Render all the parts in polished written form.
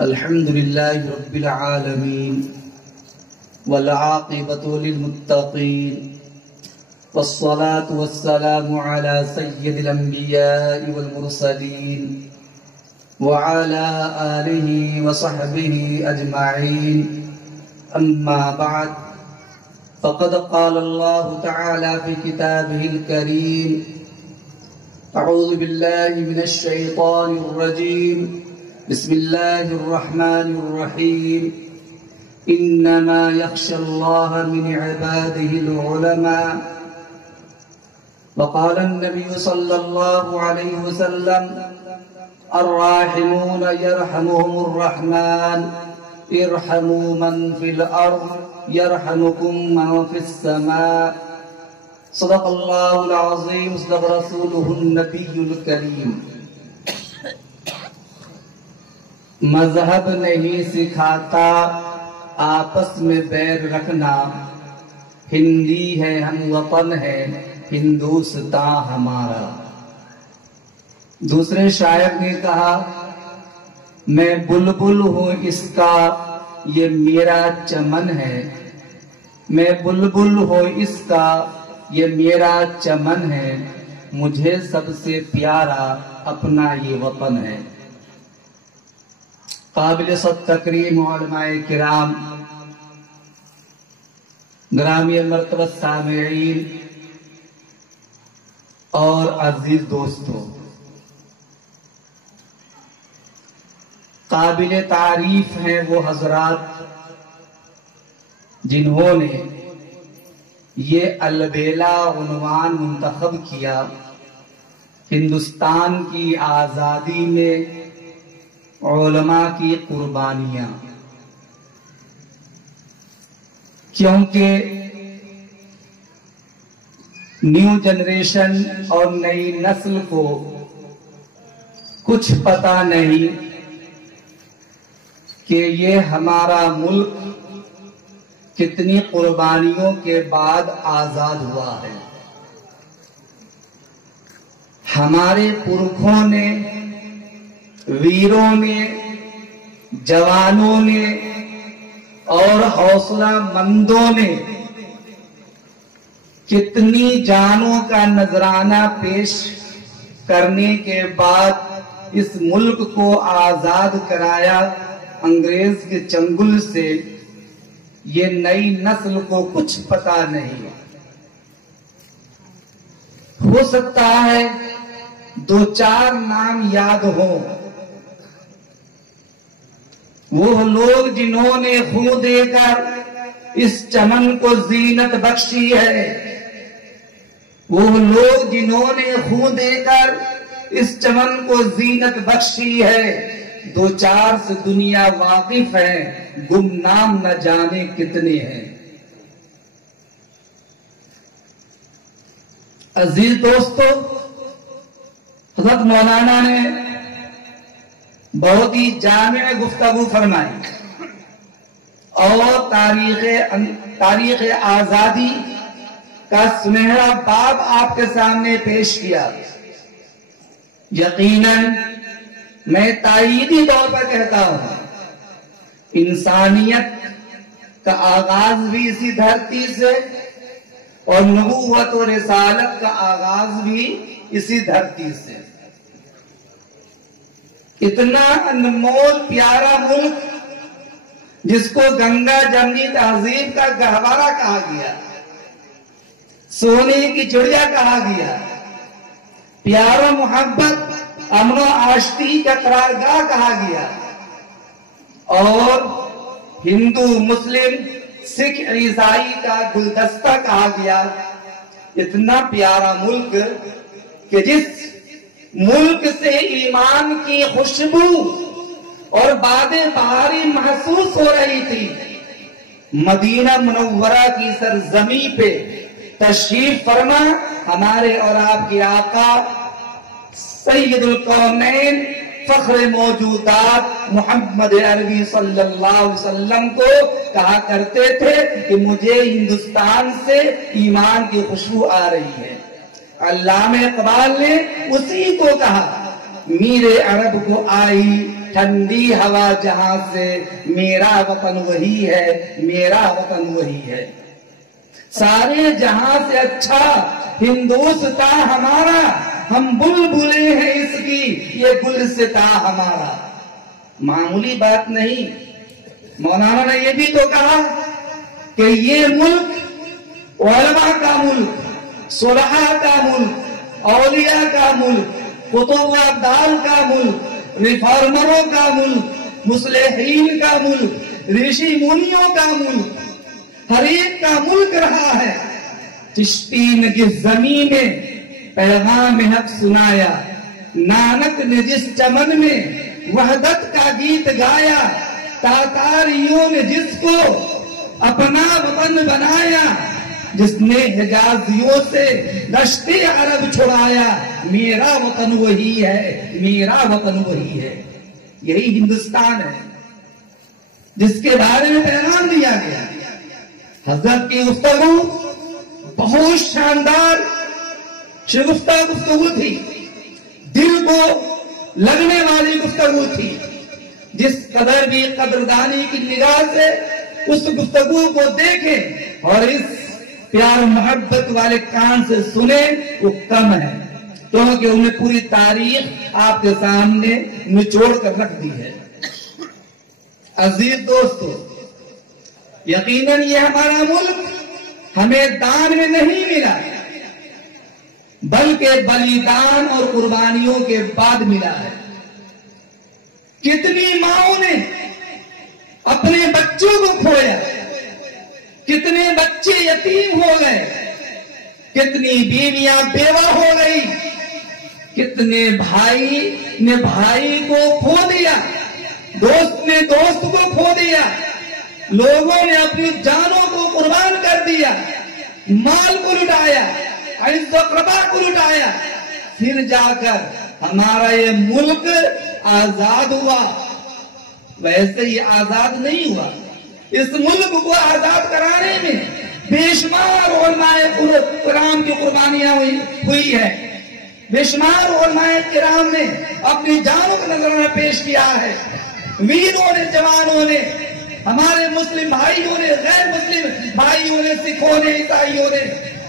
الحمد لله رب العالمين والعاقبة للمتقين والصلاة والسلام على سيد الأنبياء والمرسلين وعلى آله وصحبه أجمعين. أما بعد، فقد قال الله تعالى في كتابه الكريم: أعوذ بالله من الشيطان الرجيم، بسم الله الرحمن الرحيم. إنما يخشى الله من عباده العلماء. وقال النبي صلى الله عليه وسلم: الراحمون يرحمهم الرحمن، ارحموا من في الأرض يرحمكم من في السماء. صدق الله العظيم، صدق رسوله النبي الكريم. مذہب نہیں سکھاتا آپس میں بیر رکھنا، ہندی ہے ہم وطن ہے ہندوستان ہمارا. دوسرے شاعر نے کہا: میں بلبل ہوں اس کا یہ میرا چمن ہے، میں بلبل ہوں اس کا یہ میرا چمن ہے، مجھے سب سے پیارا اپنا یہ وطن ہے. قابل صد تکریم علماء کرام، گرامی مرتبہ سامعین اور عزیز دوستو، قابل تعریف ہیں وہ حضرات جنہوں نے یہ البیلا عنوان منتخب کیا: ہندوستان کی آزادی میں علماء کی قربانیاں. کیونکہ نیو جنریشن اور نئی نسل کو کچھ پتہ نہیں کہ یہ ہمارا ملک کتنی قربانیوں کے بعد آزاد ہوا ہے. ہمارے پرکھوں نے، ویروں نے، جوانوں نے اور حوصلہ مندوں نے کتنی جانوں کا نذرانہ پیش کرنے کے بعد اس ملک کو آزاد کرایا انگریز کے چنگل سے. یہ نئی نسل کو کچھ پتا نہیں. ہو سکتا ہے دو چار نام یاد ہوں. وہ لوگ جنہوں نے خون دے کر اس چمن کو زینت بخشی ہے، وہ لوگ جنہوں نے خون دے کر اس چمن کو زینت بخشی ہے، دو چار سے دنیا واقف ہے، گمنام نہ جانے کتنے ہیں. عزیز دوستو، حضرت مولانا نے بہت ہی جامع گفتگو فرمائی اور تاریخ آزادی کا سنہرا باب آپ کے سامنے پیش کیا. یقیناً میں تائیدی طور پر کہتا ہوں، انسانیت کا آغاز بھی اسی دھرتی سے اور نبوت و رسالت کا آغاز بھی اسی دھرتی سے. اتنا انمول پیارا ملک جس کو گنگا جمنی تہذیب کا گہوارہ کہا گیا، سونے کی چڑیا کہا گیا، پیارا محبت امن و آشتی کا قرارگاہ کہا گیا، اور ہندو مسلم سکھ عیسائی کا گلدستہ کہا گیا. اتنا پیارا ملک کہ جس ملک سے ایمان کی خوشبو اور باد بہاری محسوس ہو رہی تھی، مدینہ منورہ کی سرزمین پہ تشریف فرما ہمارے اور آپ کے آقا سید القونین فخر موجودات محمد عربی صلی اللہ علیہ وسلم کو کہا کرتے تھے کہ مجھے ہندوستان سے ایمان کی خوشبو آ رہی ہے. علامہ اقبال نے اسی کو کہا میرے عرب کو آئی ٹھنڈی ہوا جہاں سے، میرا وطن وہی ہے، میرا وطن وہی ہے۔ سارے جہاں سے اچھا ہندوستان ہمارا، ہم بلبلیں ہیں اس کی، یہ گلستاں ہمارا۔ معمولی بات نہیں، مولانا نے یہ بھی تو کہا کہ یہ ملک علماء کا ملک، صلحاء کا ملک، اولیاء کا ملک، کتب و ابدال کا ملک، ریفارمروں کا ملک، مصلحین کا ملک، رشی منیوں کا ملک، ہر ایک کا ملک رہا ہے۔ چشتی نے جس زمین میں پیغام حق سنایا، نانک نے جس چمن میں وحدت کا گیت گایا، تاتاریوں نے جس کو اپنا وطن بنایا، جس نے حجازیوں سے دشت عرب چھڑایا، میرا وطن وہی ہے، میرا وطن وہی ہے۔ یہی ہندوستان ہے جس کے بارے میں پیغام دیا گیا۔ حضرت کی گفتگو بہت شاندار شگفتہ گفتگو تھی، دل کو لگنے والی گفتگو تھی۔ جس قدر بھی قدردانی کی نگاہ سے اس گفتگو کو دیکھیں اور اس پیار محبت والے کان سے سنیں وہ کم ہے، کیونکہ انہیں پوری تاریخ آپ کے سامنے نچوڑ کر رکھ دی ہے۔ عزیز دوستو، یقیناً یہ ہمارا ملک ہمیں دان میں نہیں ملا، بلکہ بلیدان اور قربانیوں کے بعد ملا ہے۔ کتنی ماؤں نے اپنے بچوں کو کھویا، کتنے بچے یتیم ہو گئے، کتنی بیویاں بیوہ ہو گئی، کتنے بھائی نے بھائی کو کھو دیا، دوست نے دوست کو کھو دیا، لوگوں نے اپنی جانوں کو قربان کر دیا، مال کو لٹایا، عزت و اقربا کو لٹایا، پھر جا کر ہمارا یہ ملک آزاد ہوا۔ ویسے یہ آزاد نہیں ہوا، اس ملک کو آزاد کرانے میں بے شمار علماء کرام کی قربانیاں ہوئی ہے، بے شمار علماء کرام نے اپنی جانوں کو نذرانہ پیش کیا ہے۔ ویروں نے، جوانوں نے، ہمارے مسلم بھائیوں نے، غیر مسلم بھائیوں نے، سکھوں نے، عیسائیوں نے،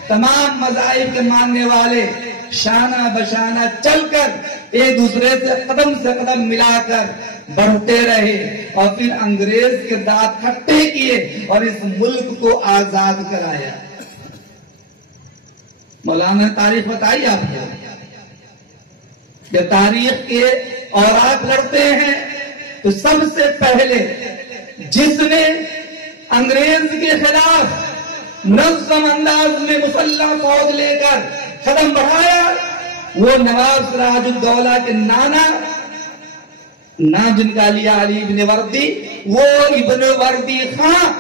تمام مذاہب کے ماننے والے شانہ بشانہ چل کر ایک دوسرے سے قدم ملا کر بڑھتے رہے اور پھر انگریز کے دانت کھٹے کیے اور اس ملک کو آزاد کرایا۔ مولانا نے تاریخ بتائی آپ کو، جب تاریخ کے اوراق لڑتے ہیں تو سب سے پہلے جس نے انگریز کے خلاف منظم انداز میں مسلح فوج لے کر قدم بڑھایا وہ نواب سراج الدولہ کے نانا، نام جن کا لیا علی ابن وردی، وہ ابن وردی خان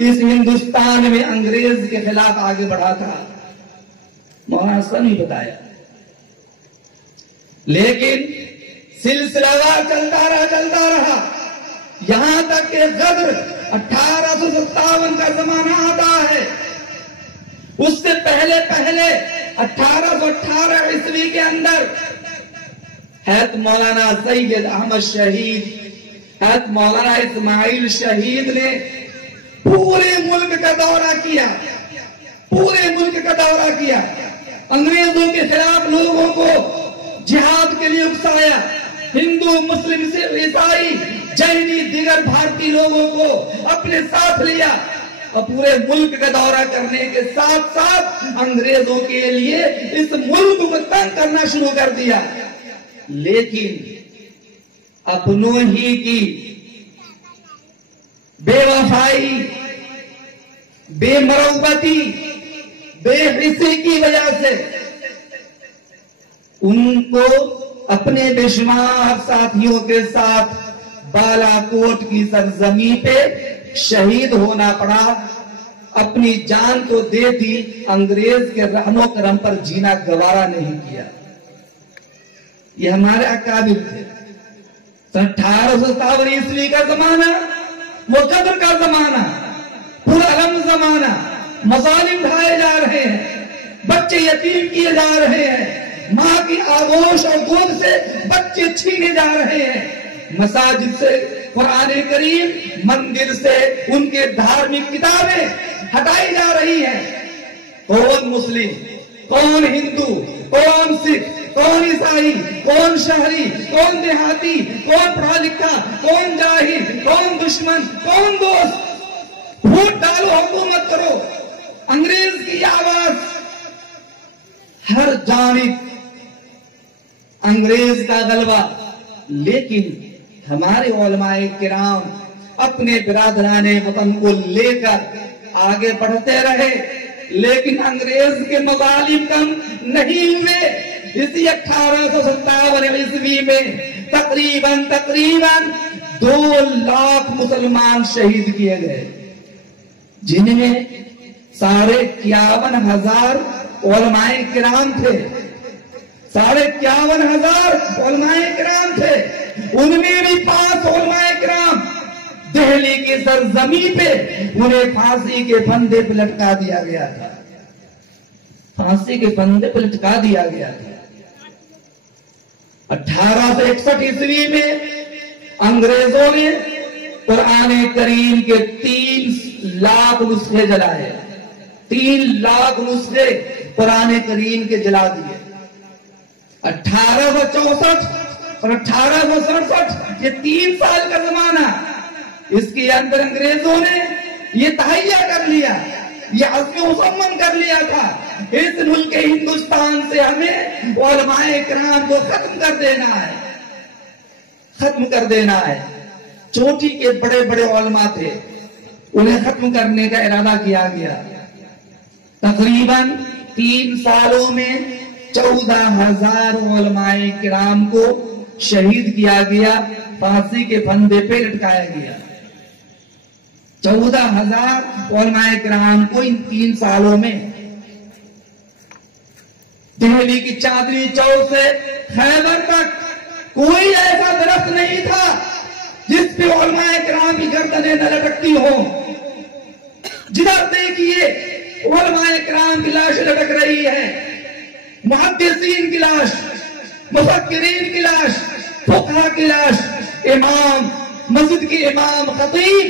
اس ہندوستان میں انگریز کے خلاف آگے بڑھا تھا۔ مولانا ایسا نہیں بتایا، لیکن سلسلہ چلتا رہا یہاں تک کہ غدر 1857 کا زمانہ آتا ہے۔ اس سے پہلے 1818 عیسوی کے اندر حضرت مولانا سید احمد شہید، حضرت مولانا اسماعیل شہید نے پورے ملک کا دورہ کیا، پورے ملک کا دورہ کیا، انگریزوں کے خلاف لوگوں کو جہاد کے لیے اکسایا، ہندو، مسلم، سکھ، عیسائی، جینی، دیگر بھارتی لوگوں کو اپنے ساتھ لیا اور پورے ملک کا دورہ کرنے کے ساتھ ساتھ انگریزوں کے لیے اس ملک کو تنگ کرنا شروع کر دیا۔ لیکن اپنوں ہی کی بے وفائی، بے مروتی، بے حسی کی وجہ سے ان کو اپنے بے شمار ساتھیوں کے ساتھ بالا کوٹ کی سرزمین پہ شہید ہونا پڑا، اپنی جان تو دے دی، انگریز کے رحم و کرم پر جینا گوارا نہیں کیا۔ یہ ہمارے اکابر تھے۔ 1857 عیسوی کا زمانہ وہ قدر کا زمانہ، پرامن زمانہ، مظالم ڈھائے جا رہے ہیں، بچے یتیم کیے جا رہے ہیں، ماں کی آغوش اور گود سے بچے چھینے جا رہے ہیں، مساجد سے قرآن کریم، مندر سے ان کے دھارمک کتابیں ہٹائی جا رہی ہیں۔ کون مسلم، کون ہندو، کون سکھ، کون عیسائی، کون شہری، کون دیہاتی، کون پڑھا لکھا، کون جاہل، کون دشمن، کون دوست، ووٹ ڈالو، حکومت کرو، انگریز کی آواز ہر جانب، انگریز کا غلبہ۔ لیکن ہمارے علماء کرام اپنے برادران وطن کو لے کر آگے بڑھتے رہے، لیکن انگریز کے مظالم کم نہیں ہوئے۔ اسی 1857 عیسوی میں تقریباً 2 لاکھ مسلمان شہید کیے گئے، جن میں 51,000 علماء کرام تھے، 51,000 علماء کرام تھے۔ ان میں بھی 5 علماء کرام دہلی کی سرزمین پہ انہیں پھانسی کے پھندے پہ لٹکا دیا گیا تھا، پھانسی کے پھندے پہ لٹکا دیا گیا تھا۔ 1861 عیسوی میں انگریزوں نے قرآن کریم کے 3 لاکھ نسخے جلائے، 3 لاکھ نسخے قرآن کریم کے جلا دیے۔ 1864 اور 1867 یہ 3 سال کا زمانہ، اس کے اندر انگریزوں نے یہ تہیہ کر لیا، یہ عزم مصمم کر لیا تھا، اس ملک ہندوستان سے ہمیں علماء کرام کو ختم کر دینا ہے، ختم کر دینا ہے۔ چوٹی کے بڑے بڑے علماء تھے، انہیں ختم کرنے کا ارادہ کیا گیا۔ تقریباً 3 سالوں میں 14,000 علماء کرام کو شہید کیا گیا، پھانسی کے پھندے پہ لٹکایا گیا۔ 14,000 علماء کرام کو ان 3 سالوں میں۔ دہلی کی چاندنی چوک سے خیبر تک کوئی ایسا درخت نہیں تھا جس پہ علماء کرام کی گردنیں نہ لٹکتی ہوں۔ جدھر دیکھیے علماء کرام کی لاش لٹک رہی ہے، محدثین کی لاش، مفکرین کی لاش، فقہا کی لاش، امام، مسجد کے امام، خطیب،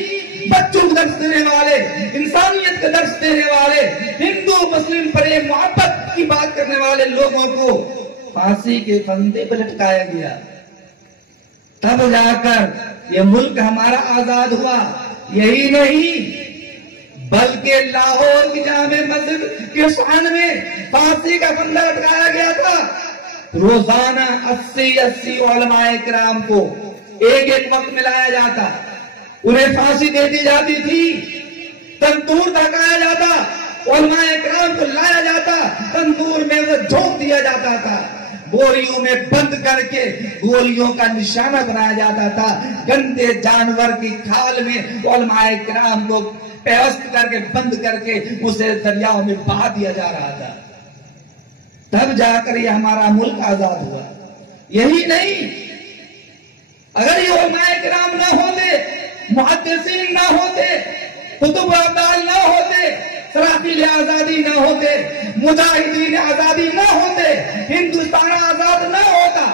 بچوں کو درس دینے والے، انسانیت کا درس دینے والے، ہندو مسلم پریم محبت کی بات کرنے والے لوگوں کو پھانسی کے پھندے پہ لٹکایا گیا۔ تب جا کر یہ ملک ہمارا آزاد ہوا۔ یہی نہیں بلکہ لاہور کی جامع مسجد کے صحن میں پھانسی کا پھندا لٹکایا گیا تھا۔ روزانہ 80 علماء کرام کو ایک وقت میں لایا جاتا، انہیں پھانسی دے دی جاتی تھی، تندور دھکایا جاتا، علماء کرام کو لایا جاتا، تندور میں وہ جھونک دیا جاتا تھا، بوریوں میں بند کر کے گولیوں کا نشانہ بنایا جاتا تھا، گندے جانور کی کھال میں علماء کرام کو پیوست کر کے بند کر کے اسے دریا میں بہا دیا جا رہا تھا۔ تب جا کر یہ ہمارا ملک آزاد ہوا۔ یہی نہیں، اگر یہ علماء کرام نہ ہوتے، محدثین نہ ہوتے، کتب ابدال نہ ہوتے، سرافیل آزادی نہ ہوتے، مجاہدین آزادی نہ ہوتے، ہندوستان آزاد نہ ہوتا۔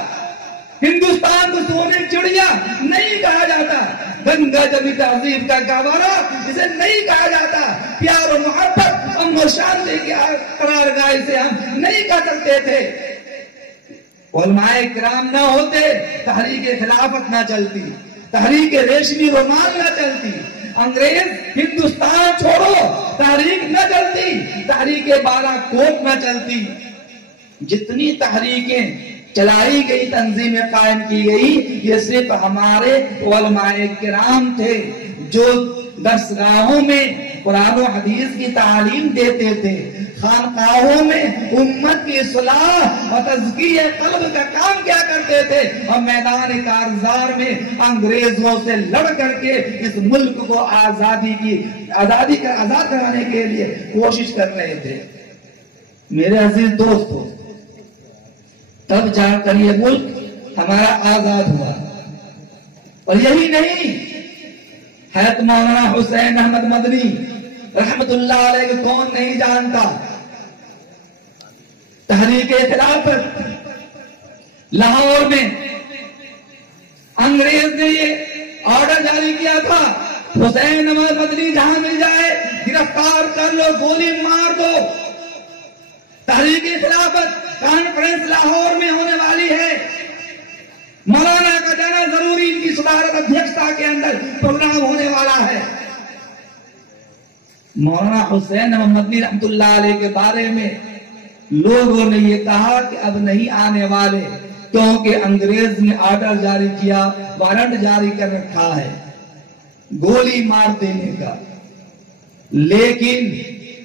ہندوستان کو سونے چڑیا نہیں کہا جاتا، گنگا جمنی تہذیب کا گہوارہ اسے نہیں کہا جاتا، پیار و محبت امن و شانتی کی قرارگاہ سے ہم نہیں کہہ سکتے تھے۔ علماء کرام نہ ہوتے، تحریک خلافت نہ چلتی، تحریک ریشمی رومال نہ چلتی، انگریز ہندوستان چھوڑو تحریک نہ چلتی، تحریک بالا کوٹ نہ چلتی۔ جتنی تحریکیں چلائی گئی، تنظیمیں قائم کی گئی، یہ صرف ہمارے علماء کرام تھے جو درسگاہوں میں قرآن و حدیث کی تعلیم دیتے تھے، خانقاہوں میں امت کی اصلاح اور تزکیہ قلب کا کام کیا کرتے تھے، اور میدان کارزار میں انگریزوں سے لڑ کر کے اس ملک کو آزاد کرانے کے لیے کوشش کر رہے تھے۔ میرے عزیز دوستو، تب جا کر یہ ملک ہمارا آزاد ہوا۔ اور یہی نہیں، حضرت مولانا حسین احمد مدنی رحمت اللہ علیہ کو کون نہیں جانتا، تحریک خلافت لاہور میں انگریز نے یہ آرڈر جاری کیا تھا، حسین احمد مدنی جہاں مل جائے گرفتار کر لو، گولی مار دو۔ تحریک خلافت کانفرنس لاہور میں ہونے والی ہے، مولانا کا جانا ضروری، ان کی صدارت ادھیکشتا کے اندر پروگرام ہونے والا ہے۔ مولانا حسین احمد مدنی رحمت اللہ علیہ کے بارے میں لوگوں نے یہ کہا کہ اب نہیں آنے والے، کیونکہ انگریز نے آرڈر جاری کیا، وارنٹ جاری کر رکھا ہے گولی مار دینے کا۔ لیکن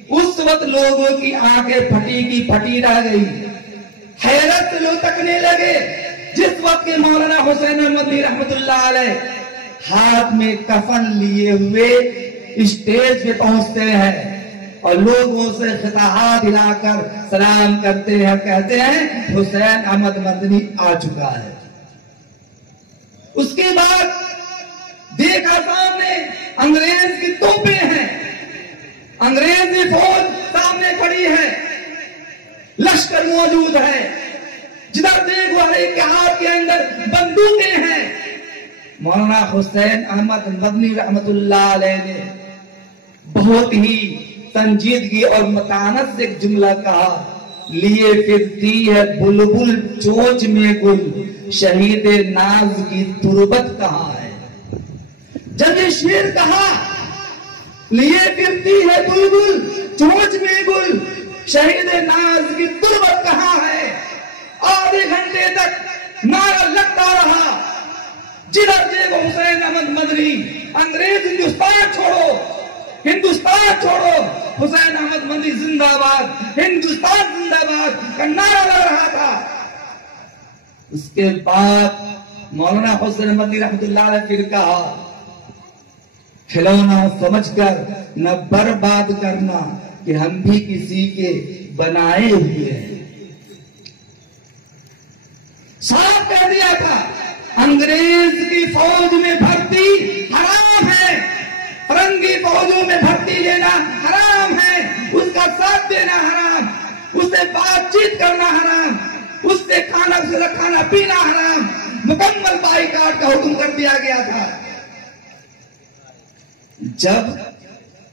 اس وقت لوگوں کی آنکھیں پھٹی کی پھٹی رہ گئی، حیرت سے لوگ تکنے لگے جس وقت کے مولانا حسین احمد مدنی رحمت اللہ علیہ ہاتھ میں کفن لیے ہوئے اسٹیج پہ پہنچتے ہیں اور لوگوں سے خطابات ہلا کر سلام کرتے ہیں، کہتے ہیں حسین احمد مدنی آ چکا ہے۔ اس کے بعد دیکھا سامنے انگریز کی توپیں ہیں، انگریزی فوج سامنے کھڑی ہے، لشکر موجود ہے، جدھر دیکھو ہر ایک کے ہاتھ کے اندر بندوقیں ہیں۔ مولانا حسین احمد مدنی رحمت اللہ علیہ نے بہت ہی سنجیدگی اور متانت سے ایک جملہ کہا، لیے پھرتی ہے بلبل چونچ میں گل، شہید ناز کی تربت کہاں ہے۔ جب یہ شعر کہا، لیے پھرتی ہے بلبل چونچ میں گل، شہید ناز کی تربت کہاں ہے، آدھے گھنٹے تک نعرہ لگتا رہا، جدھر دیکھو حسین احمد مدنی، انگریز ہندوستان چھوڑو، ہندوستان چھوڑو، حسین احمد مدنی زندہ باد، ہندوستان زندہ باد کا نعرہ لگ رہا تھا۔ اس کے بعد مولانا حسین احمد مدنی رحمت اللہ علیہ پھر کہا، کھلونا سمجھ کر نہ برباد کرنا کہ ہم بھی کسی کے بنائے ہوئے ہیں۔ صاف کہہ دیا تھا انگریز کی فوج میں بھرتی حرام ہے، فرنگی فوجوں میں بھرتی لینا حرام ہے، اس کا ساتھ دینا حرام، اس سے بات چیت کرنا حرام، اس سے کھانا پینا حرام، مکمل بائیکاٹ کا حکم کر دیا گیا تھا۔ جب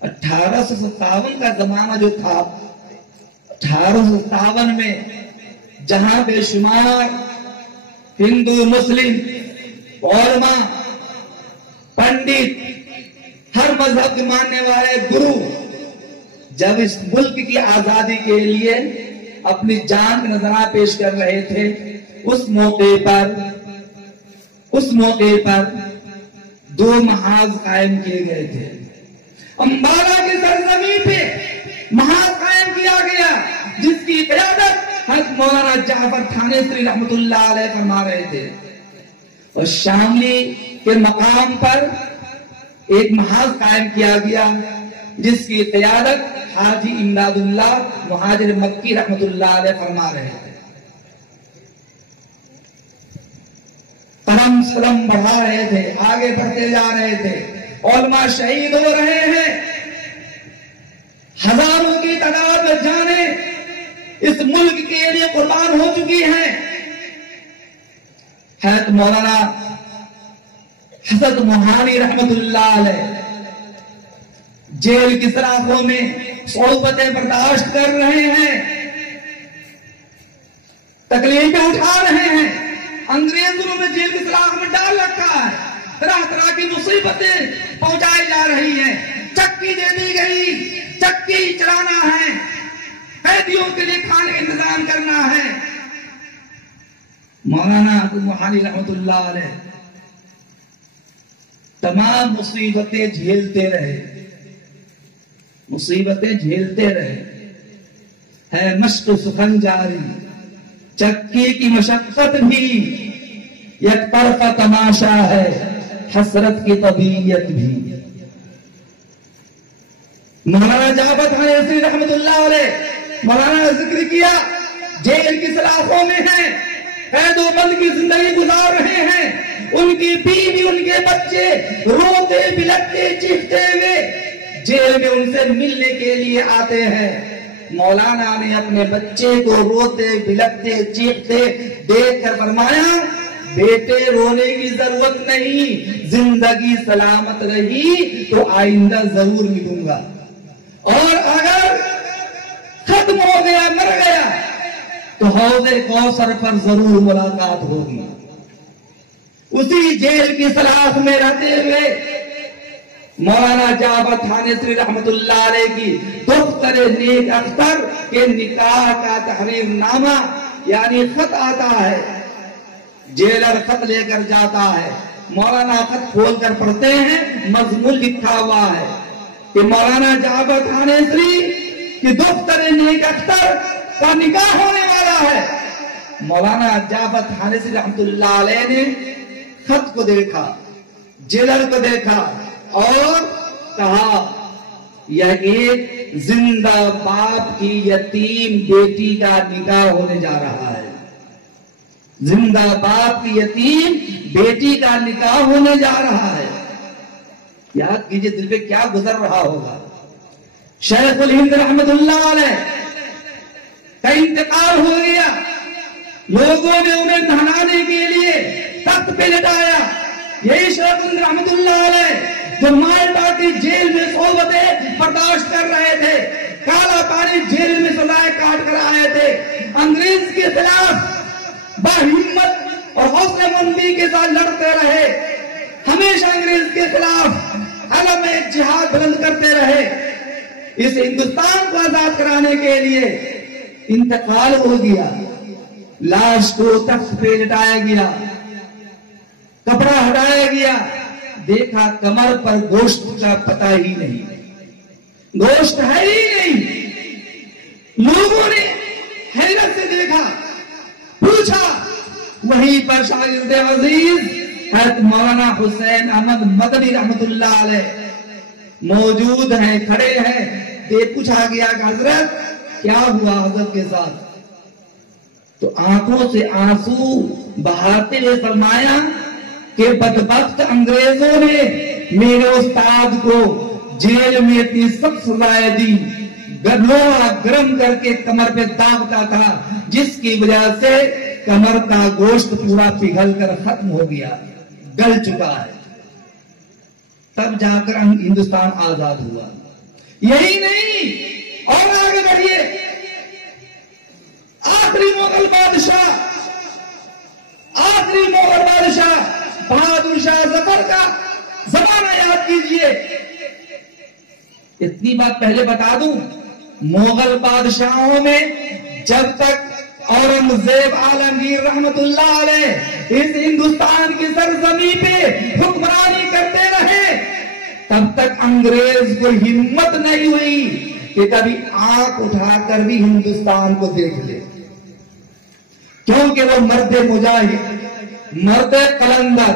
1857 کا زمانہ جو تھا، 1857 میں جہاں بے شمار ہندو مسلم علماء پنڈت ہر مذہب کے ماننے والے گرو جب اس ملک کی آزادی کے لیے اپنی جان کا نذرانہ پیش کر رہے تھے، اس موقع پر دو محاذ قائم کیے گئے تھے۔ امبالہ کی سرزمین پہ محاذ قائم کیا گیا جس کی قیادت حضرت مولانا جعفر تھانیسری رحمت اللہ علیہ فرما رہے تھے، اور شاملی کے مقام پر ایک محاذ قائم کیا گیا جس کی قیادت حاجی امداد اللہ مہاجر مکی رحمت اللہ علیہ فرما رہے تھے۔ قلم سلم بڑھا رہے تھے، آگے بڑھتے جا رہے تھے، علماء شہید ہو رہے ہیں، ہزاروں کی تعداد میں جانیں اس ملک کے لیے قربان ہو چکی ہیں۔ حضرت مولانا حضرت موہانی رحمت اللہ علیہ جیل کی سلاخوں میں صعوبتیں برداشت کر رہے ہیں، تکلیفیں اٹھا رہے ہیں، انگریزوں نے جیل کی سلاخ میں ڈال رکھا ہے، طرح طرح کی مصیبتیں پہنچائی جا رہی ہیں، چکی دے دی گئی، چکی چلانا ہے، قیدیوں کے لیے کھانے کا انتظام کرنا ہے۔ مولانا موہانی رحمت اللہ علیہ تمام مصیبتیں جھیلتے رہے، ہے مشق سخن جاری، چکی کی مشقت بھی یک طرفہ تماشا ہے، حسرت کی طبیعت بھی۔ مولانا جعفر تھانیسری رحمت اللہ علیہ مولانا نے ذکر کیا، جیل کی سلاخوں میں ہیں، قید و بند کی زندگی گزار رہے ہیں، ان کی بیوی ان کے بچے روتے بلکتے چیختے ہوئے جیل میں ان سے ملنے کے لیے آتے ہیں، مولانا نے اپنے بچے کو روتے بلکتے چیختے دیکھ کر فرمایا بیٹے رونے کی ضرورت نہیں، زندگی سلامت رہی تو آئندہ ضرور ملوں گا، اور اگر ختم ہو گیا مر گیا تو حوض کوثر پر ضرور ملاقات ہوگی۔ اسی جیل کی سلاخ میں رہتے ہوئے مولانا جعفر تھانیسری رحمت اللہ علیہ کی دختر نیک اختر کے نکاح کا تحریر نامہ یعنی خط آتا ہے، جیلر خط لے کر جاتا ہے، مولانا خط کھول کر پڑھتے ہیں، مضمون لکھا ہوا ہے کہ مولانا جعفر تھانیسری کی دختر نیک اختر کا نکاح ہونے والا ہے۔ مولانا جعفر تھانیسری رحمت اللہ علیہ نے خط کو دیکھا، جیلر کو دیکھا اور کہا یہ ایک زندہ باپ کی یتیم بیٹی کا نکاح ہونے جا رہا ہے، زندہ باپ کی یتیم بیٹی کا نکاح ہونے جا رہا ہے۔ یاد کیجئے دل پہ کیا گزر رہا ہوگا۔ شیخ الہند رحمت اللہ علیہ کا انتقال ہو گیا، لوگوں نے انہیں نہلانے کے لیے تخت پہ لٹایا۔ یہی شیخ الہند رحمت اللہ علیہ جو مالٹا کی جیل میں صحبتیں برداشت کر رہے تھے، کالا پانی جیل میں سزائیں کاٹ کر آئے تھے، انگریز کے خلاف باہمت اور حوصلہ مندی کے ساتھ لڑتے رہے، ہمیشہ انگریز کے خلاف علم جہاد بلند کرتے رہے، اس ہندوستان کو آزاد کرانے کے لیے انتقال ہو گیا۔ لاش کو تخت پہ لٹایا گیا، کپڑا ہٹایا گیا، دیکھا کمر پر گوشت کا پتہ ہی نہیں، گوشت ہے ہی نہیں۔ لوگوں نے حیرت سے دیکھا، پوچھا، وہیں پر شاگرد عزیز حضرت مولانا حسین احمد مدنی رحمت اللہ علیہ موجود ہیں، کھڑے ہیں۔ پوچھا گیا کہ حضرت کیا ہوا حضرت کے ساتھ؟ تو آنکھوں سے آنسو بہاتے ہوئے فرمایا کہ بدبخت انگریزوں نے میرے استاد کو جیل میں اتنی سخت سزائیں دی، لوہا گرم کر کے کمر پہ داغتا تھا، جس کی وجہ سے کمر کا گوشت پورا پگھل کر ختم ہو گیا، گل چکا ہے۔ تب جا کر ہندوستان آزاد ہوا۔ یہی نہیں، اور آگے بڑھیے، آخری مغل بادشاہ بہادر شاہ ظفر کا زمانہ یاد کیجئے۔ اتنی بات پہلے بتا دوں، مغل بادشاہوں میں جب تک اورنگزیب عالمگیر رحمت اللہ علیہ اس ہندوستان کی سرزمین پہ حکمرانی کرتے رہے، تب تک انگریز کو ہمت نہیں ہوئی کہ کبھی آنکھ اٹھا کر بھی ہندوستان کو دیکھ لے، کیونکہ وہ مرد مجاہد، مرد قلندر،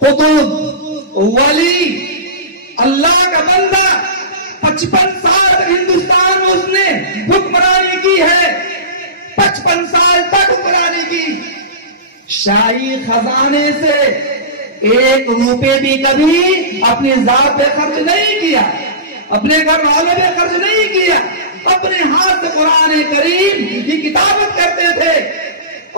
قطب، ولی، اللہ کا بندہ، 55 سال ہندوستان میں اس نے حکمرانی کی ہے، 55 سال تک حکمرانی کی۔ شاہی خزانے سے 1 روپے بھی کبھی اپنی ذات پہ خرچ نہیں کیا، اپنے گھر والوں پہ خرچ نہیں کیا، اپنے ہاتھ سے قرآن کریم کی کتابت کرتے تھے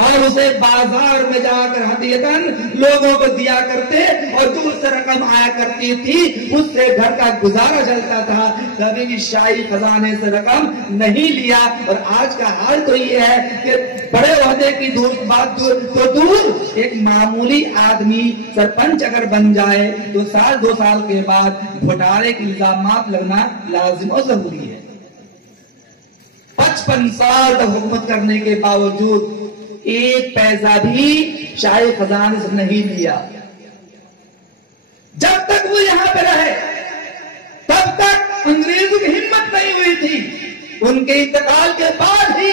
اور اسے بازار میں جا کر ہدیتاً لوگوں کو دیا کرتے، اور جو اس سے رقم آیا کرتی تھی اس سے گھر کا گزارا چلتا تھا، کبھی بھی شاہی خزانے سے رقم نہیں لیا۔ اور آج کا حال تو یہ ہے کہ بڑے عہدے کی بات تو دور، ایک معمولی آدمی سرپنچ اگر بن جائے تو 2 سال کے بعد گھوٹالے کے الزامات لگنا لازم اور ضروری ہے۔ 55 سال تک حکومت کرنے کے باوجود 1 پیسہ بھی شاہی خزانے سے نہیں لیا۔ جب تک وہ یہاں پہ رہے تب تک انگریزوں کی ہمت نہیں ہوئی تھی۔ ان کے انتقال کے بعد ہی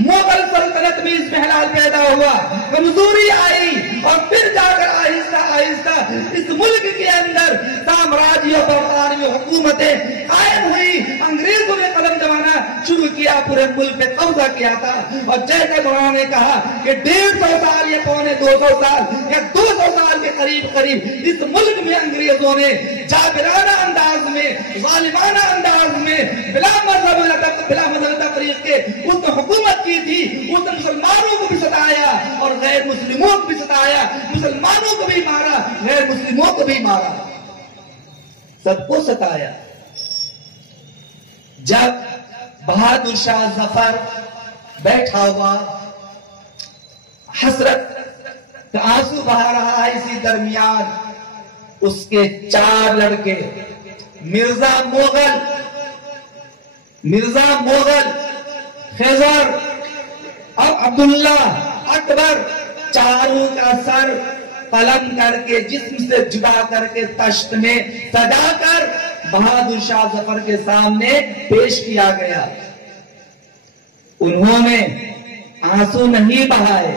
مغل سلطنت میں اس میں حلال پیدا ہوا، کمزوری آئی، اور پھر جا کر آہستہ آہستہ اس ملک کے اندر سامراجی اور برطانوی حکومتیں قائم ہوئی۔ انگریزوں نے قدم جمانا شروع کیا، پورے ملک پہ قبضہ کیا تھا، اور جیسے مولانا نے کہا کہ 150 سال یا 250 سال یا 200 سال کے قریب اس ملک میں انگریزوں نے جابرانہ انداز میں، ظالمانہ انداز میں، بلا مذہب نے مسلمانوں کو بھی ستایا اور غیر مسلموں کو بھی ستایا، مسلمانوں کو بھی مارا، غیر مسلموں کو بھی مارا، سب کو ستایا۔ جب بہادر شاہ ظفر بیٹھا ہوا حسرت کا آنسو بہا رہا ہے، اسی درمیان اس کے 4 لڑکے مرزا مغل، خضر اور عبداللہ اکبر، چاروں کا سر قلم کر کے جسم سے جدا کر کے تشت میں سجا کر بہادر شاہ ظفر کے سامنے پیش کیا گیا۔ انہوں نے آنسو نہیں بہائے،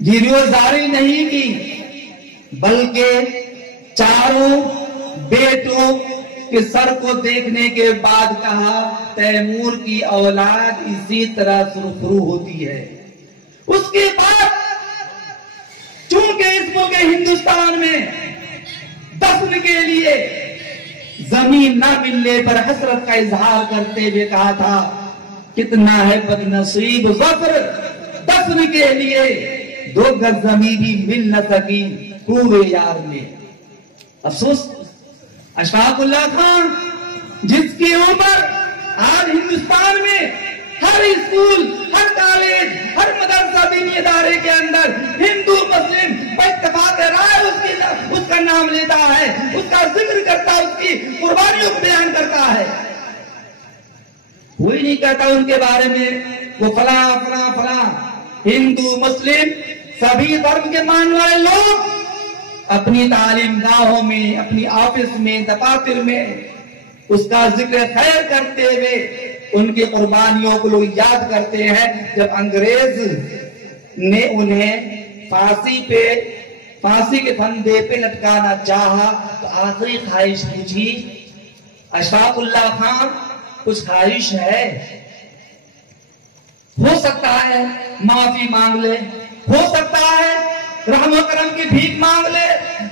گریزاری نہیں کی، بلکہ چاروں بیٹوں کے سر کو دیکھنے کے بعد کہا تیمور کی اولاد اسی طرح سرخرو ہوتی ہے۔ اس کے بعد چونکہ اس ملک ہندوستان میں دفن کے لیے زمین نہ ملنے پر حسرت کا اظہار کرتے ہوئے کہا تھا کتنا ہے بد نصیب ظفر، دفن کے لیے 2 گز زمین بھی مل نہ سکی کوئے یار میں۔ افسوس اشفاق اللہ خان جس کی عمر آج ہندوستان میں ہر اسکول، ہر کالج، ہر مدرسہ دینی ادارے کے اندر ہندو مسلم اتفاق رائے اس کا نام لیتا ہے، اس کا ذکر کرتا ہے، اس کی قربانیوں کو بیان کرتا ہے۔ کوئی نہیں کہتا ان کے بارے میں وہ فلاں فلاں فلاں۔ ہندو مسلم سبھی دھرم کے ماننے والے لوگ اپنی تعلیم گاہوں میں، اپنی آفس میں، دفاتر میں اس کا ذکر خیر کرتے ہوئے ان کی قربانیوں کو لوگ یاد کرتے ہیں۔ جب انگریز نے انہیں پھانسی کے پھندے پہ لٹکانا چاہا تو آخری خواہش پوچھی اشفاق اللہ خان کچھ خواہش ہے؟ ہو سکتا ہے معافی مانگ لے، ہو سکتا ہے رحم و کرم کی بھیک مانگ لے،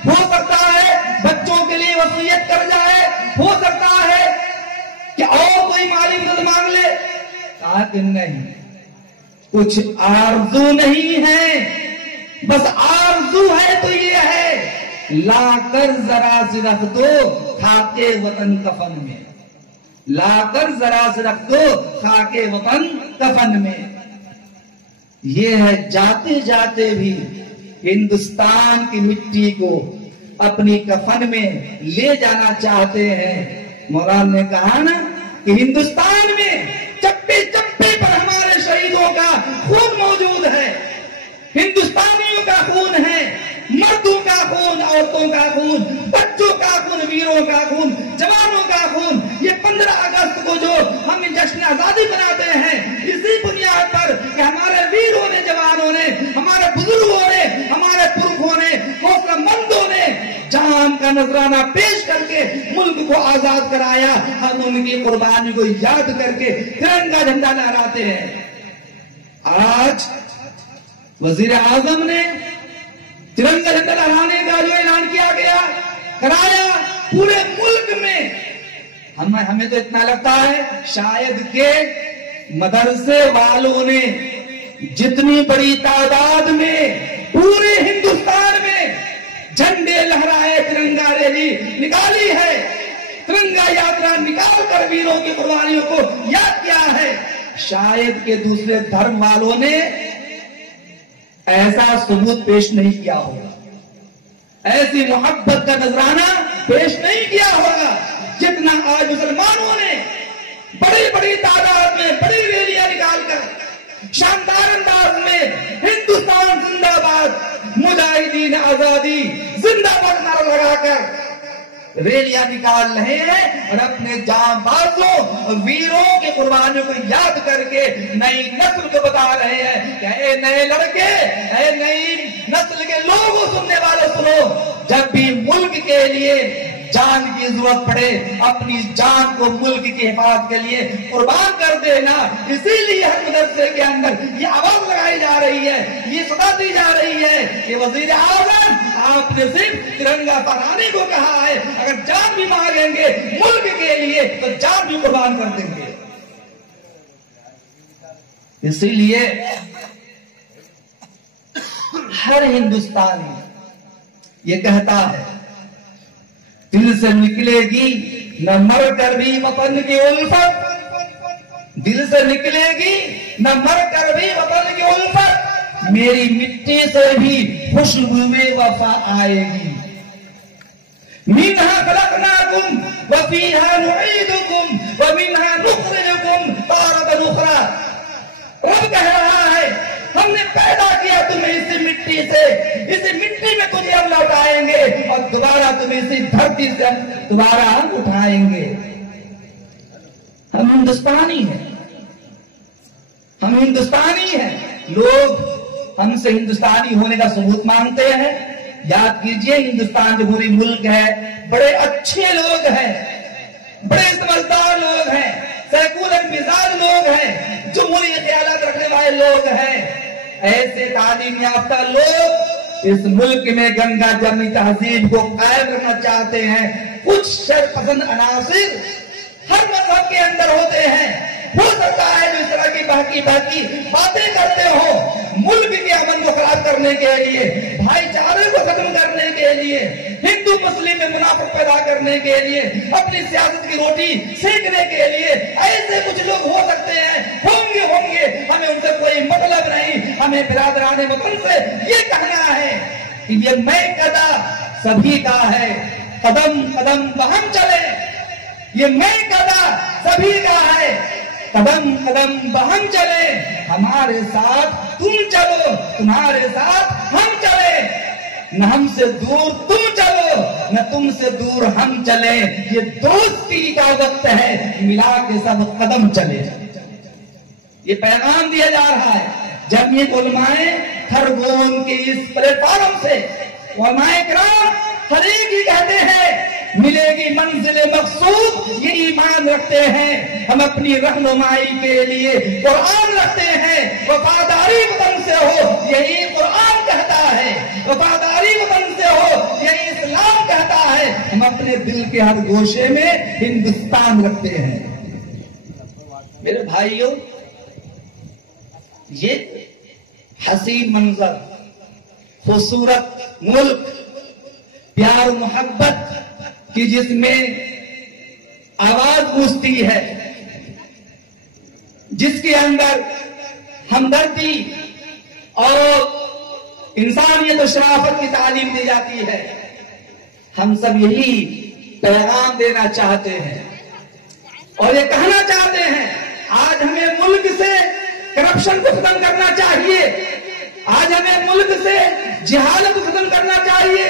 ہو سکتا ہے بچوں کے لیے وصیت کر جائے، ہو سکتا ہے کہ اور کوئی مالی مدد مانگ لے۔ کہا کہ نہیں، کچھ آرزو نہیں ہے، بس آرزو ہے تو یہ ہے لا کر ذرا سے رکھ دو خاکے وطن کفن میں، لا کر ذرا سے رکھ دو خاکے وطن کفن میں۔ یہ ہے جاتے جاتے بھی ہندوستان کی مٹی کو اپنی کفن میں لے جانا چاہتے ہیں۔ مولانا نے کہا نا کہ ہندوستان میں چپے چپے پر ہمارے شہیدوں کا خون موجود ہے، ہندوستانیوں کا خون ہے، مردوں کا خون، عورتوں کا خون، بچوں کا خون، ویروں کا خون، جوانوں کا خون۔ یہ 15 اگست کو جو ہم جشن آزادی مناتے ہیں اسی بنیاد پر کہ ہمارے ویروں نے، جوانوں نے، ہمارے بزرگوں نے، ہمارے پرکھوں نے، حوصلہ مندوں نے جان کا نذرانہ پیش کر کے ملک کو آزاد کرایا۔ ہم ان کی قربانی کو یاد کر کے ترنگا جھنڈا لہراتے ہیں۔ آج وزیر اعظم نے ترنگا جھنڈا لہرانے کا جو اعلان کیا گیا، کرایا پورے ملک میں، ہمیں تو اتنا لگتا ہے شاید کہ مدرسے والوں نے جتنی بڑی تعداد میں پورے ہندوستان میں جھنڈے لہرائے، ترنگا ریلی نکالی ہے، ترنگا یاترا نکال کر ویروں کی قربانیوں کو یاد کیا ہے، شاید کہ دوسرے دھرم والوں نے ایسا ثبوت پیش نہیں کیا ہوگا، ایسی محبت کا نذرانہ پیش نہیں کیا ہوگا جتنا آج مسلمانوں نے بڑی بڑی تعداد میں بڑی ریلیاں نکال کر شاندار انداز میں ہندوستان زندہ باد، مجاہدین آزادی زندہ باد نعرہ لگا کر ریلیاں نکال رہے ہیں اور اپنے جاں بازوں ویروں کی قربانیوں کو یاد کر کے نئی نسل کو بتا رہے ہیں کہ اے نئے لڑکے، اے نئی نسل کے لوگوں، سننے والے سنو، جب بھی ملک کے لیے جان کی ضرورت پڑے اپنی جان کو ملک کی حفاظت کے لیے قربان کر دینا۔ اسی لیے ہر مدرسے کے اندر یہ آواز لگائی جا رہی ہے، یہ صدا دی جا رہی ہے کہ وزیر اعظم آپ نے صرف ترنگا پھہرانے کو کہا ہے، اگر جان بھی مانگیں گے ملک کے لیے تو جان بھی قربان کر دیں گے۔ اسی لیے ہر ہندوستانی یہ کہتا ہے دل سے نکلے گی نہ مر کر بھی وطن کی الفت، دل سے نکلے گی نہ مر کر بھی وطن کی الفت، میری مٹی سے بھی خوشبو وفا آئے گی۔ منها خلقناكم وفيها نعيدكم ومنها نخرجكم تارة أخرى۔ رب کہہ رہا ہے ہم نے پیدا کیا تمہیں اسی مٹی سے، اسی مٹی میں تمہیں ہم لوٹائیں گے اور دوبارہ تمہیں اسی دھرتی سے دوبارہ ہم اٹھائیں گے۔ ہم ہندوستانی ہیں، ہم ہندوستانی ہیں۔ لوگ ہم سے ہندوستانی ہونے کا ثبوت مانگتے ہیں۔ یاد کیجئے ہندوستان جمہوری ملک ہے، بڑے اچھے لوگ ہیں، بڑے سمجھدار لوگ ہیں، سیکولر مزاج لوگ ہیں، جمہوری خیالات رکھنے والے لوگ ہیں۔ ایسے تعلیم یافتہ لوگ اس ملک میں گنگا جمنی تہذیب کو قائم رکھنا چاہتے ہیں۔ کچھ شر پسند عناصر ہر مذہب کے اندر ہوتے ہیں، ہو سکتا ہے جو اس طرح کی باقی باتیں کرتے ہوں ملک کے امن کو خراب کرنے کے لیے، بھائی چارے کو ختم کرنے کے لیے، ہندو مسلم میں منافقت پیدا کرنے کے لیے، اپنی سیاست کی روٹی سینکنے کے لیے ایسے کچھ لوگ ہو سکتے ہیں، ہوں گے، ہمیں ان سے کوئی مطلب نہیں۔ ہمیں برادران وطن سے یہ کہنا ہے کہ یہ میں قدا سبھی کا ہے، قدم قدم بہم چلے، یہ میں قدا سبھی کا ہے، قدم قدم بہم چلے، ہمارے ساتھ تم چلو، تمہارے ساتھ ہم چلے، نہ ہم سے دور تم چلو، نہ تم سے دور ہم چلے، یہ دوستی کا وقت ہے، ملا کے سب قدم چلے۔ یہ پیغام دیا جا رہا ہے جمعیت علماء خرگون کے اس پلیٹ فارم سے۔ علماء کرام ہر ایک ہی کہتے ہیں ملے گی منزل مقصود، یہ ایمان رکھتے ہیں ہم اپنی رہنمائی کے لیے قرآن رکھتے ہیں۔ وفاداری وطن سے ہو یہی قرآن کہتا ہے، وفاداری وطن سے ہو یہی اسلام کہتا ہے۔ ہم اپنے دل کے ہر گوشے میں ہندوستان رکھتے ہیں۔ میرے بھائیوں، یہ حسین منظر، خوبصورت ملک، پیار محبت کی جس میں آواز گونجتی ہے، جس کے اندر ہمدردی اور انسانیت و شرافت کی تعلیم دی جاتی ہے، ہم سب یہی پیغام دینا چاہتے ہیں اور یہ کہنا چاہتے ہیں آج ہمیں ملک سے کرپشن کو ختم کرنا چاہیے، آج ہمیں ملک سے جہالت کو ختم کرنا چاہیے،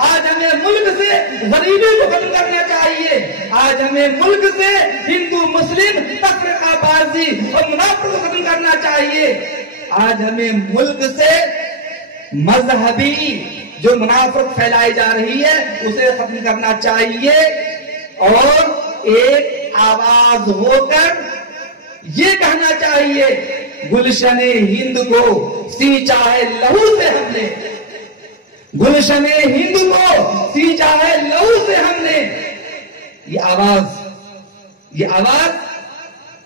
آج ہمیں ملک سے غریبی کو ختم کرنا چاہیے، آج ہمیں ملک سے ہندو مسلم تفرقہ بازی اور منافقت کو ختم کرنا چاہیے، آج ہمیں ملک سے مذہبی جو منافقت پھیلائی جا رہی ہے اسے ختم کرنا چاہیے اور ایک آواز ہو کر یہ کہنا چاہیے گلشن ہند کو سینچا ہے لہو سے ہم نے، گلشن ہند کو سینچا ہے لہو سے ہم نے۔ یہ آواز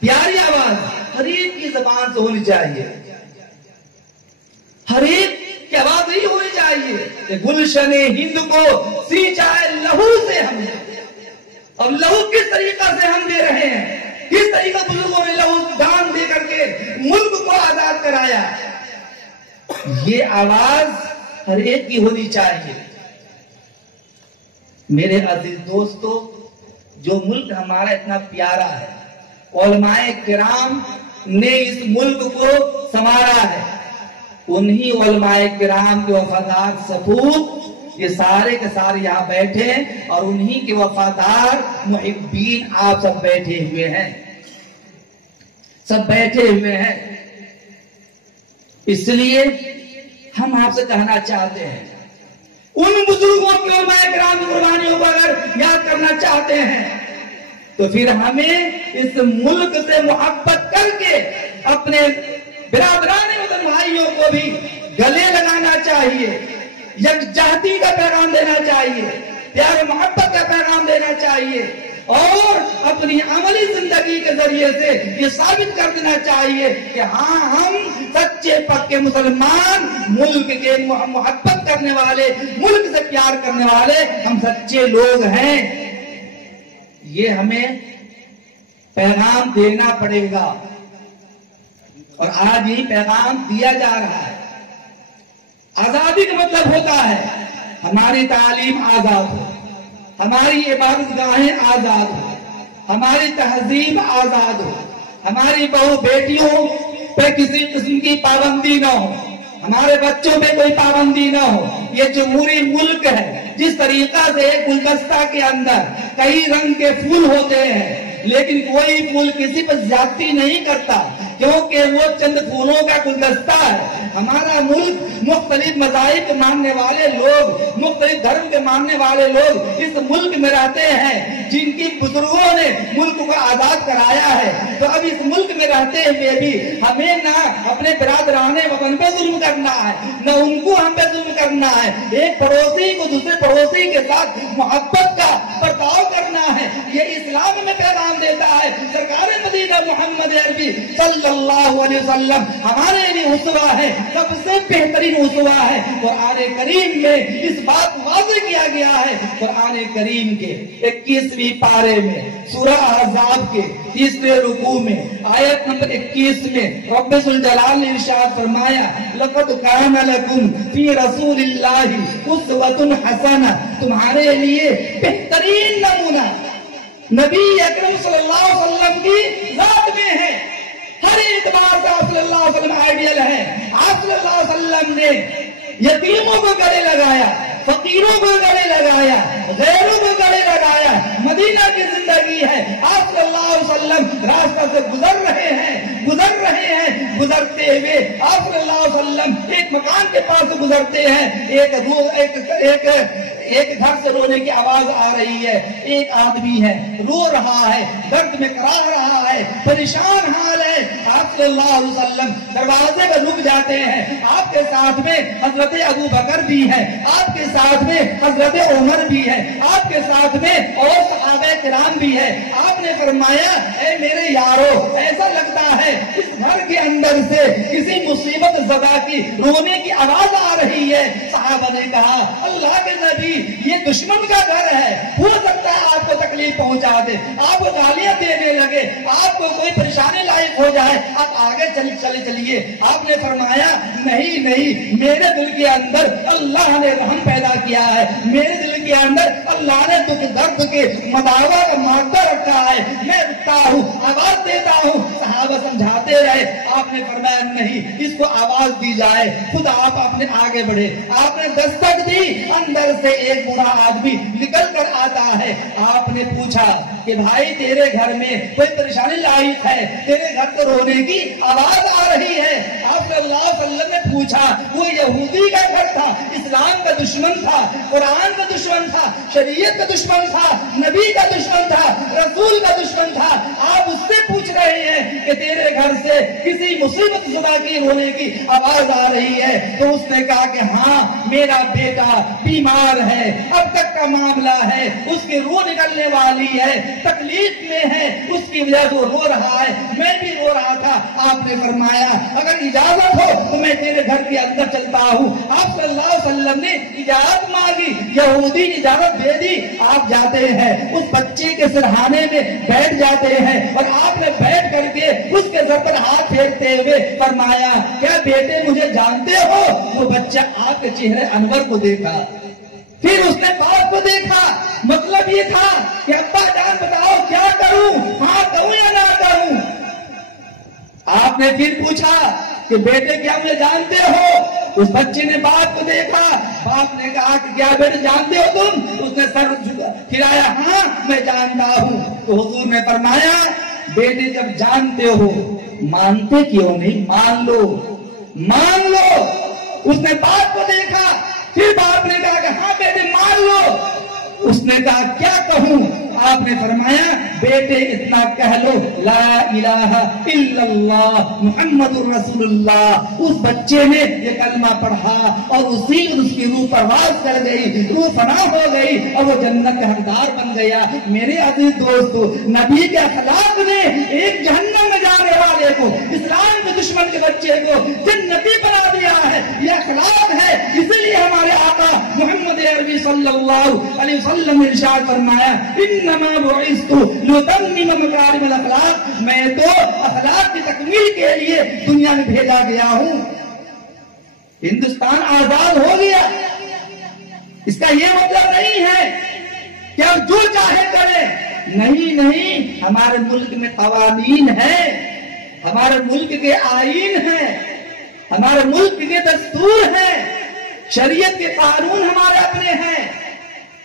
پیاری آواز ہر ایک کی زبان سے ہونی چاہیے، ہر ایک کی آواز نہیں ہونی چاہیے کہ گلشن ہند کو سینچا ہے لہو سے ہم نے۔ اور لہو کس طریقہ سے ہم دے رہے ہیں، کس طریقہ بزرگوں نے لہو دان دے کر کے ملک کو آزاد کرایا، یہ آواز ہر ایک کی ہونی چاہیے۔ میرے عزیز دوستو، جو ملک ہمارا اتنا پیارا ہے، علماء کرام نے اس ملک کو سنوارا ہے، انہی علماء کرام کے وفادار سپوت یہ سارے کے سارے یہاں بیٹھے ہیں اور انہی کے وفادار محبین آپ سب بیٹھے ہوئے ہیں، سب بیٹھے ہوئے ہیں۔ اس لیے ہم آپ سے کہنا چاہتے ہیں ان بزرگوں کی علماء کرام کی قربانیوں کو اگر یاد کرنا چاہتے ہیں تو پھر ہمیں اس ملک سے محبت کر کے اپنے برادران وطن بھائیوں کو بھی گلے لگانا چاہیے، یکجہتی کا پیغام دینا چاہیے، پیار و محبت کا پیغام دینا چاہیے اور اپنی عملی زندگی زندگی کے ذریعے سے یہ ثابت کر دینا چاہیے کہ ہاں ہم سچے پکے مسلمان، ملک کے محبت کرنے والے، ملک سے پیار کرنے والے ہم سچے لوگ ہیں۔ یہ ہمیں پیغام دینا پڑے گا، اور آج یہ پیغام دیا جا رہا ہے۔ آزادی کا مطلب ہوتا ہے ہماری تعلیم آزاد ہو، ہماری عبادت گاہیں آزاد ہو، ہماری تہذیب آزاد ہو، ہماری بہو بیٹیوں پہ کسی قسم کی پابندی نہ ہو، ہمارے بچوں پہ کوئی پابندی نہ ہو۔ یہ جمہوری ملک ہے، جس طریقہ سے ایک گلدستہ کے اندر کئی رنگ کے پھول ہوتے ہیں، لیکن کوئی پھول کسی پر زیادتی نہیں کرتا، کیونکہ وہ چند پھولوں کا گلدستہ ہے۔ ہمارا ملک مختلف مذاہب کے ماننے والے لوگ، مختلف دھرم کے ماننے والے لوگ اس ملک میں رہتے ہیں، جن کی بزرگوں نے ملک کو آزاد کرایا ہے۔ تو اب اس ملک میں رہتے ہوئے بھی ہمیں نہ اپنے برادران وطن پہ ظلم کرنا ہے، نہ ان کو ہم پہ ظلم کرنا ہے۔ ایک پڑوسی کو دوسرے پڑوسی کے ساتھ محبت کا برتاؤ کرنا ہے، یہ اسلام میں پیغام دیتا ہے۔ سرکار مدینہ محمد عربی صلی اللہ علیہ وسلم ہمارے لیے اسوہ ہے، سب سے بہترین اسوہ ہے۔ قرآن کریم میں اس بات کو واضح کیا گیا ہے۔ قرآن کریم کے 21ویں پارے میں سورہ احزاب کے 30ویں رکوع میں آیت نمبر 21 میں رب ذوالجلال نے ارشاد فرمایا، لقد کان لکم فی رسول اللہ اسوۃ حسنہ، تمہارے لیے بہترین نمونہ نبی اکرم صلی اللہ علیہ وسلم کی ذات میں ہے۔ ہر اعتبار سے آپ صلی اللہ علیہ وسلم آئیڈیل ہے۔ آپ صلی اللہ علیہ وسلم نے یتیموں کو گلے لگایا، فقیروں کو گلے لگایا، غیروں کو گلے لگایا۔ مدینہ کی زندگی ہے، آپ صلی اللہ علیہ وسلم راستہ سے گزر رہے ہیں، گزرتے ہوئے آپ صلی اللہ علیہ وسلم ایک مکان کے پاس سے گزرتے ہیں۔ ایک گھر سے رونے کی آواز آ رہی ہے، ایک آدمی ہے رو رہا ہے، درد میں کرا رہا ہے، پریشان حال ہے۔ آپ صلی اللہ علیہ وسلم دروازے پر رک جاتے ہیں۔ آپ کے ساتھ میں حضرت ابو بکر بھی ہے، آپ کے ساتھ میں حضرت عمر بھی ہے، آپ کے ساتھ میں اور صحابہ کرام بھی ہے۔ آپ نے فرمایا، اے میرے یارو، ایسا لگتا ہے اس گھر کے اندر سے کسی مصیبت زدہ کی رونے کی آواز آ رہی ہے۔ صحابہ نے کہا، اللہ کے نبی، یہ دشمن کا گھر ہے، ہو سکتا ہے آپ کو تکلیف پہنچا دے، آپ کو گالیاں دینے لگے، آپ کو کوئی پریشانی لاحق ہو جائے، آپ آگے چلیے۔ آپ نے فرمایا، نہیں، میرے دل کے اندر اللہ نے رحم پیدا کیا ہے، میرے دل کے اندر اللہ نے دکھ درد کے مداوا کا مادہ رکھا ہے، میں رکتا ہوں، آواز دیتا ہوں۔ صحابہ سمجھاتے رہے۔ آپ نے فرمایا، نہیں، اس کو آواز دی جائے، خود آپ اپنے آگے بڑھے۔ آپ نے دستک دی، اندر سے ایک برا آدمی نکل کر آتا ہے۔ آپ نے پوچھا کہ بھائی، تیرے گھر میں کوئی پریشانی لاحق ہے؟ تیرے گھر تو رونے کی آواز آ رہی ہے۔ آپ صلی اللہ علیہ وسلم نے پوچھا، وہ یہودی کا گھر تھا، اسلام کا دشمن تھا، قرآن کا دشمن تھا، شریعت کا دشمن تھا، نبی کا دشمن تھا، رسول کا دشمن تھا۔ آپ اس سے پوچھ رہے ہیں کہ تیرے گھر سے کسی مصیبت زدہ کی رونے کی آواز آ رہی ہے؟ تو اس نے کہا کہ ہاں، میرا بیٹا بیمار ہے، اب تک کا معاملہ ہے، اس کی روح نکلنے والی ہے، تکلیف میں ہے، اس کی وجہ سے وہ رو رہا ہے، میں بھی رو رہا تھا۔ آپ نے فرمایا، اگر اجازت ہو تو میں تیرے گھر کے اندر چلتا ہوں۔ آپ صلی اللہ علیہ وسلم نے اجازت مانگی، یہودی نے اجازت دے دی۔ آپ جاتے ہیں، اس بچے کے سرہانے میں بیٹھ جاتے ہیں، اور آپ نے بیٹھ کر کے اس کے سر پر ہاتھ پھیرتے ہوئے فرمایا، کیا بیٹے مجھے جانتے ہو؟ وہ بچہ آپ کے چہرے انور کو دیکھا، پھر اس نے باپ کو دیکھا۔ مطلب یہ تھا کہ ابا جان بتاؤ کیا کروں، ہاں کہوں یا نہ کہوں؟ آپ نے پھر پوچھا کہ بیٹے کیا مجھے جانتے ہو؟ اس بچے نے باپ کو دیکھا، باپ نے کہا کہ کیا بیٹے جانتے ہو تم؟ اس نے سر پھرایا، ہاں میں جانتا ہوں۔ تو حضور نے فرمایا، بیٹے جب جانتے ہو مانتے کیوں نہیں؟ مان لو۔ اس نے باپ کو دیکھا، پھر باپ نے کہا کہ ہاں بیٹے مان لو۔ اس نے کہا کیا کہوں؟ آپ نے فرمایا بیٹے اتنا کہہ لو لا الہ الا اللہ محمد الرسول اللہ. اس بچے نے یہ کلمہ پڑھا اور اسی اس کی روح پرواز کر گئی, روح فنا ہو گئی اور وہ جنت کا حقدار بن گیا. میرے عزیز دوستو, نبی کے اخلاق نے ایک جہنم میں جانے والے کو, اسلام کے دشمن کے بچے کو جنتی بنا دیا ہے. یہ اخلاق ہے. اسی لیے ہمارے آقا محمد عربی صلی اللہ علیہ وسلم نے ارشاد فرمایا انما بعثت لاتمم مکارم الاخلاق, میں تو اخلاق کی تکمیل کے لیے دنیا میں بھیجا گیا ہوں. ہندوستان آزاد ہو گیا, اس کا یہ مطلب نہیں ہے کہ ہم جو چاہے کریں. نہیں, ہمارے ملک میں قوانین ہیں, ہمارے ملک کے آئین ہیں, ہمارے ملک کے دستور ہیں, شریعت کے قانون ہمارے اپنے ہیں,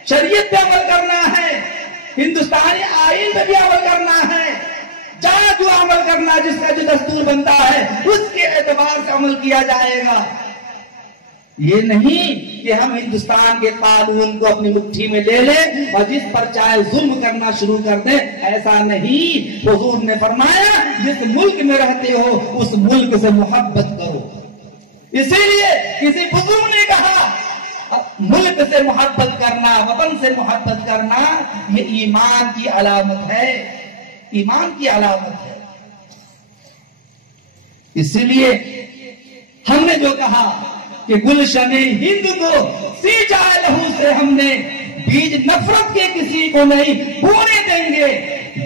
شریعت پہ عمل کرنا ہے, ہندوستانی آئین پہ بھی عمل کرنا ہے. جہاں جو عمل کرنا, جس کا جو دستور بنتا ہے اس کے اعتبار سے عمل کیا جائے گا. یہ نہیں کہ ہم ہندوستان کے قانون کو اپنی مٹھی میں لے لیں اور جس پر چاہے ظلم کرنا شروع کر دیں. ایسا نہیں. حضور نے فرمایا جس ملک میں رہتے ہو اس ملک سے محبت کرو. اسی لیے کسی بزرگ نے کہا ملک سے محبت کرنا, وطن سے محبت کرنا یہ ایمان کی علامت ہے, ایمان کی علامت ہے. اسی لیے ہم نے جو کہا کہ گلشن ہند کو سینچا لہو سے ہم نے, بیج نفرت کے کسی کو نہیں بونے دیں گے.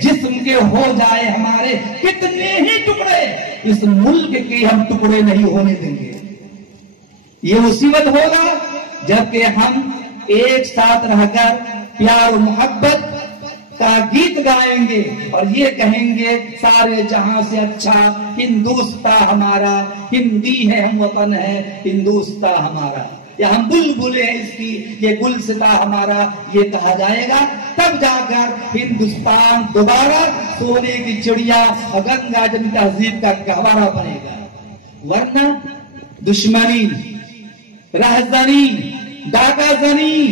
جسم کے ہو جائے ہمارے کتنے ہی ٹکڑے, اس ملک کے ہم ٹکڑے نہیں ہونے دیں گے. یہ مصیبت ہوگا جبکہ ہم ایک ساتھ رہ کر پیار و محبت کا گیت گائیں گے اور یہ کہیں گے سارے جہاں سے اچھا ہندوستان ہمارا, ہندی ہے ہم وطن ہے ہندوستان ہمارا, یا ہم بلبلے ہیں اس کی یہ گلستہ ہمارا, یہ کہا جائے گا. تب جا کر ہندوستان دوبارہ سونے کی چڑیا اور گنگا جمنی تہذیب کا گہوارہ بنے گا. ورنہ دشمنی, رہزنی, ڈاکہ زنی,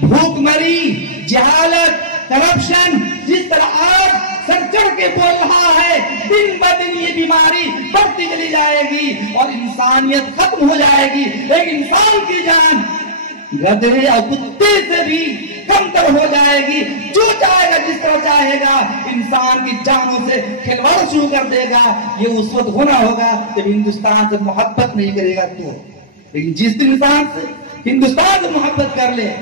بھوک مری, جہالت, کرپشن جس طرح آج سر چڑھ کے بول رہا ہے, دن بدن یہ بیماری بڑھتی چلی جائے گی اور انسانیت ختم ہو جائے گی. ایک انسان کی جان گدھے اور کتے سے بھی کم تر ہو جائے گی. جو چاہے گا جس طرح چاہے گا انسان کی جانوں سے کھلواڑ شروع کر دے گا. یہ اس وقت ہونا ہوگا جب ہندوستان سے محبت نہیں کرے گا تو. لیکن جس دن انسان سے ہندوستان سے محبت کر لے,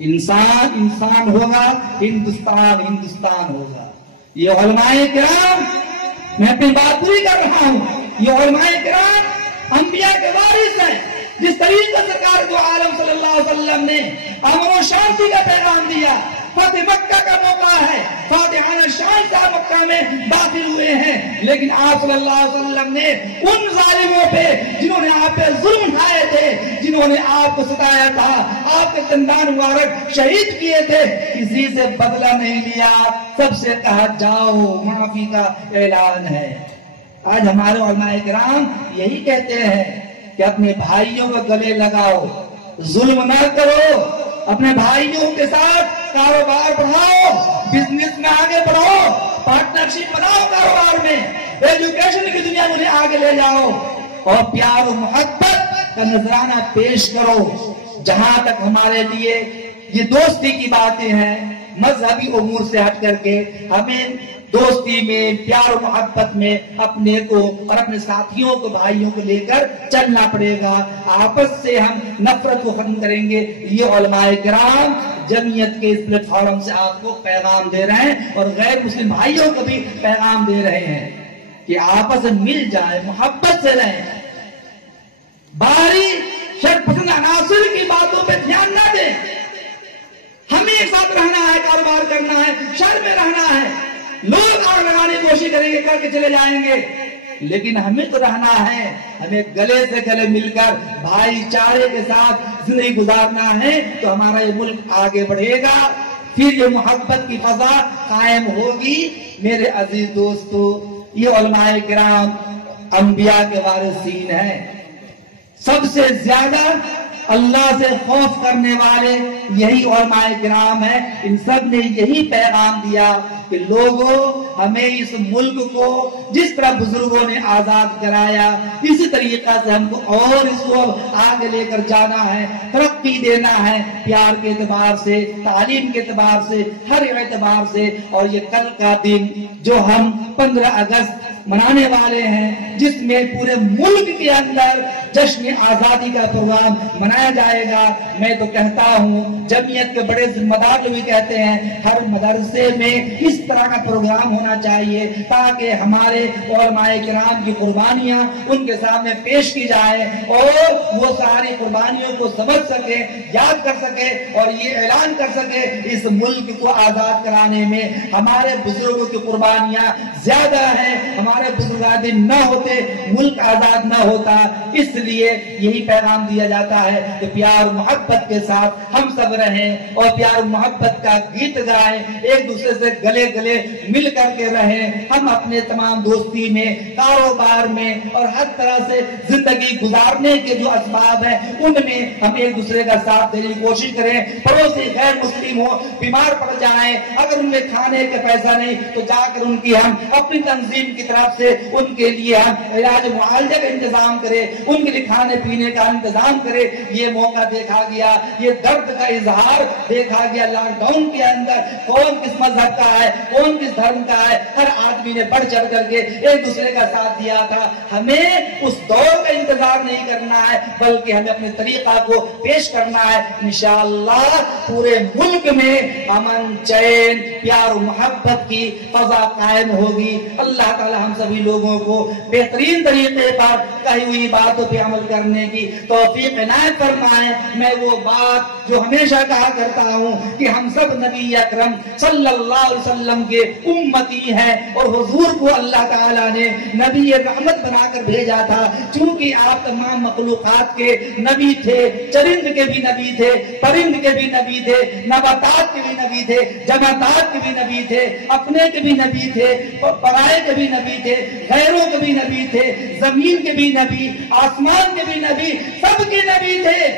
انسان انسان ہوگا, ہندوستان ہندوستان ہوگا. یہ علماء کرام, میں اپنی بات پوری کر رہا ہوں, یہ علماء کرام انبیاء کے وارث ہیں. جس طریقے سے سرکار دو عالم صلی اللہ علیہ وسلم نے امن و شانتی کا پیغام دیا. فتح مکہ کا موقع ہے, فاتحان شان صاحب مکہ میں داخل ہوئے ہیں, لیکن آپ صلی اللہ علیہ وسلم نے ان ظالموں پہ جنہوں نے آپ پہ ظلم اٹھائے تھے, جنہوں نے آپ کو ستایا تھا, آپ کے دندان مبارک شہید کیے تھے, کسی سے بدلہ نہیں لیا. سب سے کہا جاؤ, معافی کا اعلان ہے. آج ہمارے علماء کرام یہی کہتے ہیں کہ اپنے بھائیوں کو گلے لگاؤ, ظلم نہ کرو, اپنے بھائیوں کے ساتھ کاروبار بڑھاؤ, بزنس میں آگے بڑھو, پارٹنرشپ بناؤ کاروبار میں, ایجوکیشن کی دنیا میں آگے لے جاؤ اور پیار و محبت کا نذرانہ پیش کرو. جہاں تک ہمارے لیے یہ دوستی کی باتیں ہیں, مذہبی امور سے ہٹ کر کے ہمیں دوستی میں, پیار و محبت میں اپنے کو اور اپنے ساتھیوں کو, بھائیوں کو لے کر چلنا پڑے گا. آپس سے ہم نفرت کو ختم کریں گے. یہ علماء کرام جمعیت کے اس پلیٹ فارم سے آپ کو پیغام دے رہے ہیں اور غیر مسلم بھائیوں کو بھی پیغام دے رہے ہیں کہ آپس میں مل جائے, محبت سے رہیں. باہری شر پسند عناصر کی باتوں پہ دھیان نہ دیں. ہمیں ایک ساتھ رہنا ہے, کاروبار کرنا ہے, شہر میں رہنا ہے. لوگ آگ لگانے کی کوشش کریں گے, کر کے چلے جائیں گے, لیکن ہمیں تو رہنا ہے. ہمیں گلے سے گلے مل کر بھائی چارے کے ساتھ زندگی گزارنا ہے تو ہمارا یہ ملک آگے بڑھے گا, پھر یہ محبت کی فضا قائم ہوگی. میرے عزیز دوستو, یہ علماء کرام انبیاء کے وارثین ہیں. سب سے زیادہ اللہ سے خوف کرنے والے یہی علماء کرام ہیں. ان سب نے یہی پیغام دیا کہ لوگوں ہمیں اس ملک کو جس طرح بزرگوں نے آزاد کرایا اسی طریقہ سے ہم کو اور اس کو آگے لے کر جانا ہے, ترقی دینا ہے, پیار کے اعتبار سے, تعلیم کے اعتبار سے, ہر اعتبار سے. اور یہ کل کا دن جو ہم 15 اگست منانے والے ہیں, جس میں پورے ملک کے اندر جشن آزادی کا پروگرام منایا جائے گا, میں تو کہتا ہوں جمعیت کے بڑے ذمہ دار بھی کہتے ہیں ہر مدرسے میں اس طرح کا پروگرام ہونا چاہیے تاکہ ہمارے علماء کرام کی قربانیاں ان کے سامنے پیش کی جائے اور وہ ساری قربانیوں کو سمجھ سکے, یاد کر سکے اور یہ اعلان کر سکے اس ملک کو آزاد کرانے میں ہمارے بزرگوں کی قربانیاں زیادہ ہیں. ہمارے بزرگان نہ ہوتے ملک آزاد نہ ہوتا. اس لیے یہی پیغام دیا جاتا ہے کہ پیار محبت کے ساتھ ہم سب رہیں اور پیار محبت کا گیت گائیں, ایک دوسرے سے گلے گلے مل کر کے رہیں. ہم اپنے تمام دوستی میں, کاروبار میں اور ہر طرح سے زندگی گزارنے کے جو اسباب ہیں ان میں ہم ایک دوسرے کا ساتھ دینے کی کوشش کریں. پڑوسی غیر مسلم ہو, بیمار پڑ جائیں, اگر ان میں کھانے کا پیسہ نہیں تو جا کر ان کی ہم اپنی تنظیم کی طرف سے ان کے لیے ہم علاج معالجہ کا انتظام کریں, ان کے لیے کھانے پینے کا انتظام کریں. یہ موقع دیکھا گیا, یہ درد کا اظہار دیکھا گیا لاک ڈاؤن کے اندر. کون کس مذہب کا ہے, کون کس دھرم کا ہے, ہر آدمی نے بڑھ چڑھ کر کے ایک دوسرے کا ساتھ دیا تھا. ہمیں اس دور کا انتظار نہیں کرنا ہے بلکہ ہمیں اپنے طریقہ کو پیش کرنا ہے. انشاءاللہ پورے ملک میں امن, چین, پیار و محبت کی فضا قائم ہوگی. اللہ تعالی ہم سبھی لوگوں کو بہترین طریقے پر کہی ہوئی باتوں پہ عمل کرنے کی توفیق عنایت فرمائے. میں وہ بات جو ہمیشہ کہا کرتا ہوں کہ ہم سب نبی اکرم صلی اللہ علیہ وسلم کے امتی ہیں اور حضور کو اللہ تعالیٰ نے نبی رحمت بنا کر بھیجا تھا. چونکہ آپ تمام مخلوقات کے نبی تھے, چرند کے بھی نبی تھے, پرند کے بھی نبی تھے, نباتات کے بھی نبی تھے, جمادات کے بھی نبی تھے, اپنے کے بھی نبی تھے, پرائے کے بھی نبی تھے, غیروں کے بھی نبی تھے, زمین کے بھی نبی, آسمان کے بھی نبی, سب کے نبی تھے.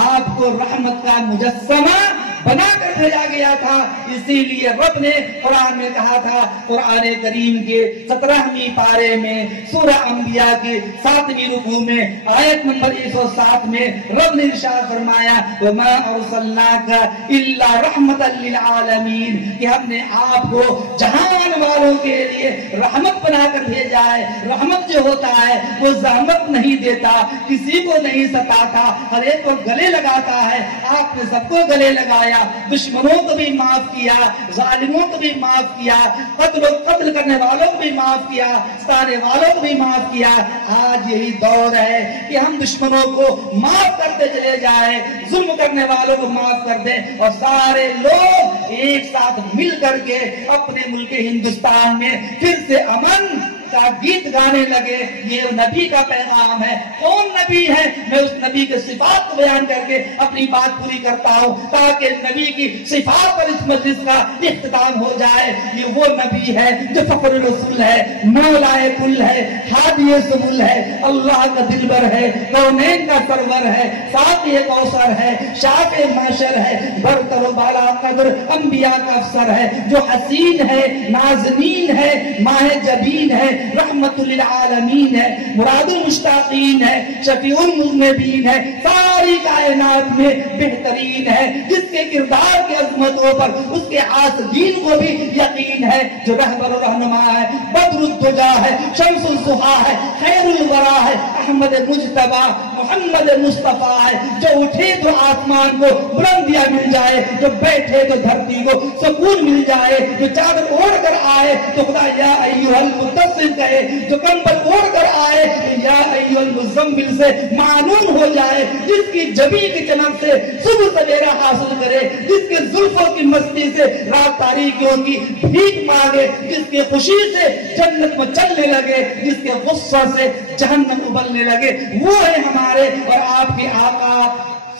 آپ کو رحمت کا مجسمہ بنا کر بھیجا گیا تھا. اسی لیے رب نے قرآن میں کہا تھا, قرآن کریم کے 17ویں پارے میں سورہ انبیاء کی 7ویں رکوع میں آیت نمبر 107 میں رب نے ارشاد فرمایا وَمَا أَرْسَلْنَاكَ إِلَّا رَحْمَةً لِلْعَالَمِينَ کہ ہم نے آپ کو جہان والوں کے لیے رحمت بنا کر بھیجا ہے. رحمت جو ہوتا ہے وہ زحمت نہیں دیتا, کسی کو نہیں ستاتا, ہر ایک کو گلے لگاتا ہے. آپ نے سب کو گلے لگایا, دشمنوں کو بھی معاف کیا, ظالموں کو بھی معاف کیا, قتل کرنے والوں کو بھی معاف کیا, ستانے والوں کو بھی معاف کیا. آج یہی دور ہے کہ ہم دشمنوں کو معاف کرتے چلے جائیں, ظلم کرنے والوں کو معاف کر دیں اور سارے لوگ ایک ساتھ مل کر کے اپنے ملک ہندوستان میں پھر سے امن کا گیت گانے لگے. یہ نبی کا پیغام ہے. کون نبی ہے؟ میں اس نبی کے صفات کو بیان کر کے اپنی بات پوری کرتا ہوں تاکہ نبی کی صفات پر اس مجلس کا اختتام ہو جائے. یہ وہ نبی ہے جو فخر الرسول ہے, مولائے کل ہے, ہادی سبل ہے, اللہ کا دلبر ہے, کونین کا سرور ہے, ساقی کوثر ہے, شافع محشر ہے, برتر و بالا قدر انبیاء کا افسر ہے, جو حسین ہے, نازنین ہے, ماہ جبین ہے, رحمت للعالمین ہے, مراد المشتاقین ہے, شفیع المذنبین ہے, ساری کائنات میں بہترین ہے, جس کے کردار کی عظمتوں پر اس کے عاشقین کو بھی یقین ہے, جو رہبر و رہنما ہے, بدر الدجا ہے, شمس الضحیٰ ہے, خیر الورا ہے, احمد مجتبی محمد مصطفیٰ ہے, جو اٹھے تو آسمان کو بلندیاں مل جائے, جو بیٹھے تو دھرتی کو سکون مل جائے, جو چادر اوڑھ کر آئے تو خدا یا ایھا المدثر کہے, جو کمبل اوڑھ کر آئے یا ایھا المزمل سے معنون ہو جائے, جس کی جبین کی چمک سے صبح سویرا حاصل کرے, جس کے زلفوں کی مستی سے رات تاریکیوں کی بھیک مانگے, جس کی خوشی سے جنت میں چلنے لگے, جس کے غصہ سے جہنم ابلنے لگے, وہ ہے ہمارے اور آپ کے آقا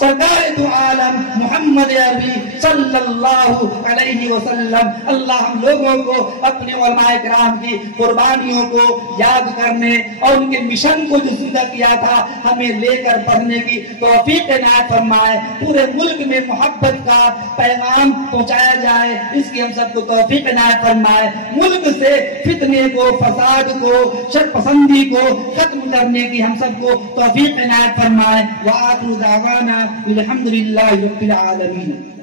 سرکار دو عالم محمد عربی صلی اللہ علیہ وسلم۔ اللہ ہم لوگوں کو اپنے علماء کرام کی قربانیوں کو یاد کرنے اور ان کے مشن کو جو زندہ کیا تھا ہمیں لے کر پڑھنے کی توفیق عنایت فرمائے۔ پورے ملک میں محبت کا پیغام پہنچایا جائے، اس کی ہم سب کو توفیق عنایت فرمائے۔ ملک سے فتنے کو، فساد کو، شر پسندی کو ختم کرنے کی ہم سب کو توفیق عنایت فرمائے۔ وآخر دعوانا الحمدللہ رب العالمین۔